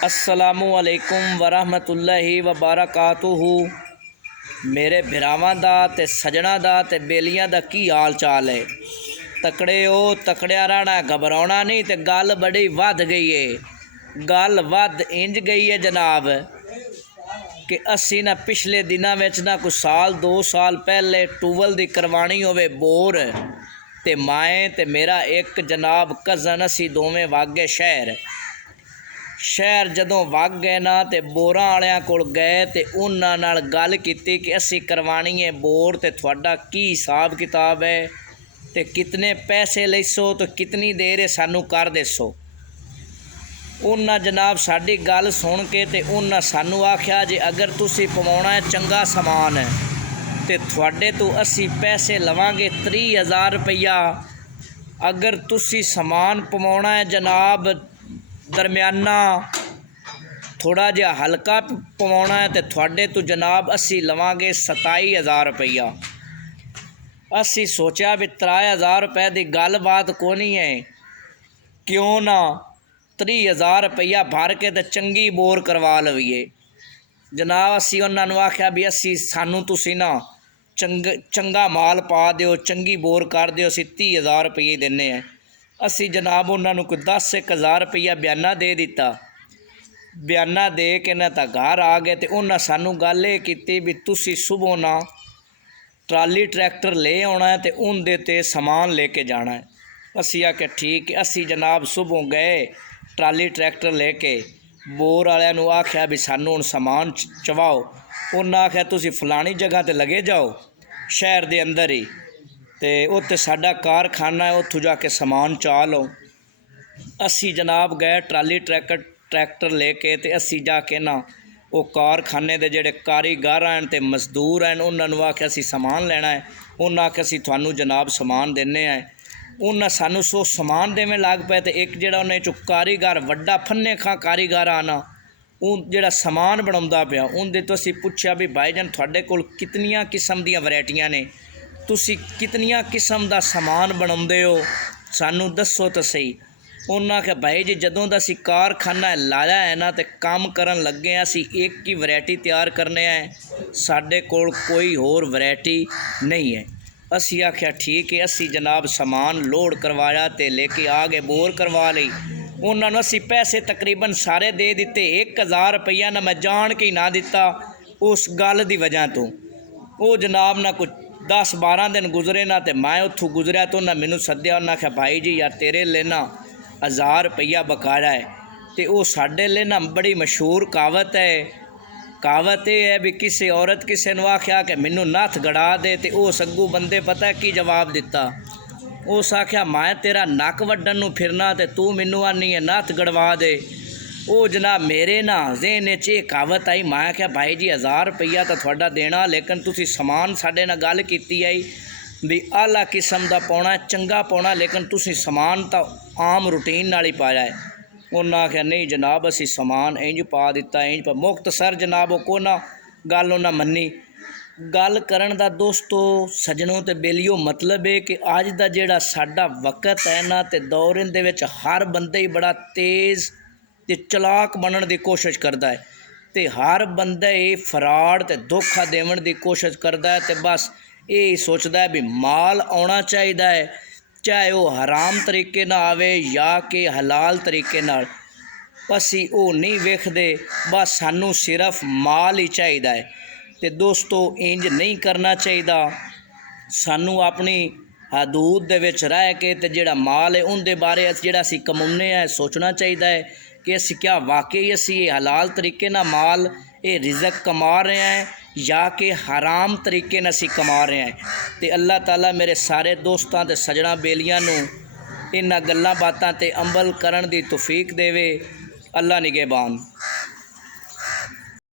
अस्सलामु अलैकुम वरहमतुल्लाहि वबरकातुहू। मेरे भरावां दा ते सजना दा ते बेलियां दा की हाल चाल है? तकड़े हो, तकड़िया रहना, घबराना नहीं। तो गल बड़ी वध गई है। गल वध इंज गई है जनाब कि असी ना पिछले दिनों में ना कुछ साल 2 साल पहले टूवल दी करवानी होवे बोर, ते माए ते मेरा एक जनाब कज़न असी दोवें वागे शहर जदों वग गए ना ते बोरां वालियां कोल गए ते उन्हां नाल गल कीती कि असी करवानी है बोर, ते तुहाडा की हिसाब किताब है ते कितने पैसे लैसो तो कितनी देर है सानू कर देसो। उन्हां जनाब साडी गल सुन के ते उन्हां सानू आख्या जे अगर तुसी पवाउणा है चंगा समान ते तुहाडे तो असी पैसे लवांगे 30,000 रुपया। अगर तुसी समान पवाउणा है जनाब दरम्याना थोड़ा जिहा हल्का पवाउणा है तो थोड़े तो जनाब असी लवांगे 27,000 रुपया। असी सोचा भी 3,000 रुपये की गल बात कोनी है, क्यों ना 30,000 रुपया भर के तो चंगी बोर करवा लवीए। जनाब असी उन्होंने आख्या भी असी सानू तुसी ना चंगा माल पा दिओ, चंगी बोर कर दिओ, असी 30,000 रुपये देने हैं। असी जनाब उन्होंने कोई 10,000 रुपया बयाना दे दिता। बयाना दे के ना तो घर आ गए। तो उन्हें सानू गल ये की भी तुसी सुबह ना ट्राली ट्रैक्टर ले आना है तो उनदे ते समान लेके जाना है। असी आख्या ठीक है। असी जनाब सुबह गए ट्राली ट्रैक्टर लेके, बोर वालियां नू आख्या भी सानू हुण समान चवाओ। उन्हें आख्या तुसी फलानी जगह ते लगे जाओ शहर दे अंदर ही, तो उत्थे साडा कारखाना है, उत्थों जाके समान चा लो। असी जनाब गए ट्राली ट्रैक्टर लेके ते असी जाके ना वो कारखाने दे जेड़े कारीगर हैं ते मजदूर हैं उन्होंने आख्या असी समान लेना है। उन्हें आख्या असी थानू जनाब समान देने हैं। उन्हें सानू सो समान देवे लग पे। तो एक जेड़ा उन्हें चो कारीगर वड्डा फन्ने खां कारीगर आना जेड़ा समान बनाउंदा पिया, उनदे तो असी पुछया भी भाईजान तुहाडे कोल कितनियां किस्म दियां वैरायटियां ने, तुसी कितनियां किस्म दा समान बनाउंदे हो, सानू दसो तो सही। उन्हें आख्या भाई जी जदों दा असी कारखाना लाया है ना तो काम करन लगे हैं, असी एक ही वैरायटी तैयार करने हैं, साडे कोल कोई होर वैरायटी नहीं है। असी आख्या ठीक है। असी जनाब समान लोड करवाया तो लेके आ गए, बोर करवा ली। उन्होंने असी पैसे तकरीबन सारे दे दिते। 1,000 रुपया ना मैं जान के ही ना दिता उस गल की वजह तो। वो जनाब ना कुछ 10-12 दिन गुजरे ना तो मैं उतों गुजरिया तो उन्हें मैनू सद्या। उन्हें आख्या भाई जी यार तेरे लेना 1,000 रुपया बकाया है। तो वो साढ़े ले ना बड़ी मशहूर कहावत है। कहावत यह है भी किसी औरत किसी ने आख्या कि मैनू नत्थ गड़ा दे, तो उस अगू बंदे पता की जवाब दिता। उस आख्या मैं तेरा नक वड्डन नूं फिरना तो तू मैनू आनी है नत्थ गड़वा दे। वो जनाब मेरे ना ज़हन च ये कहावत आई। मैं आख्या भाई जी 1,000 रुपया तो थोड़ा देना, लेकिन तुसी समान साढ़े नाल गल कीती आई भी आला किस्म का पाउणा, चंगा पाउणा, लेकिन तुसी समान तो आम रूटीन नाल ही पाया है। उन्हें आख्या नहीं जनाब असी समान इंज पा दिता, इंज पा मुख्तसर जनाब वो को ना गल उन्हें मन्नी। गल करन दा दोस्तों सजनों ते बेलियो मतलब है कि अज दा जेड़ा साडा वक्त है ना ते दौर इहदे विच हर बंदे ही बड़ा तेज़ ते चलाक बनने की कोशिश करता है, तो हर बंदा ही फराड ते धोखा देवन की कोशिश करता है। तो बस ये सोचता है भी माल आना चाहिए है, चाहे वो हराम तरीके ना आवे या कि हलाल तरीके नाल। असी वो नहीं वेखदे, बस सानू सिर्फ माल ही चाहिए है। तो दोस्तों इंज नहीं करना चाहिए। सानू अपनी हदूद दे विच रह के ते जेड़ा माल है उनके बारे जेड़ा असी कमाउने हैं सोचना चाहिए है कि असी क्या वाकई असी हलाल तरीके ना माल ये रिज़क कमा रहे हैं या कि हराम तरीके ना असी कमा रहे हैं। तो अल्लाह ताला मेरे सारे दोस्तों ते सजना बेलियां नूं इन्हां गल्लां बातां ते अमल करन दी तौफीक देवे। अल्लाह निगहबान।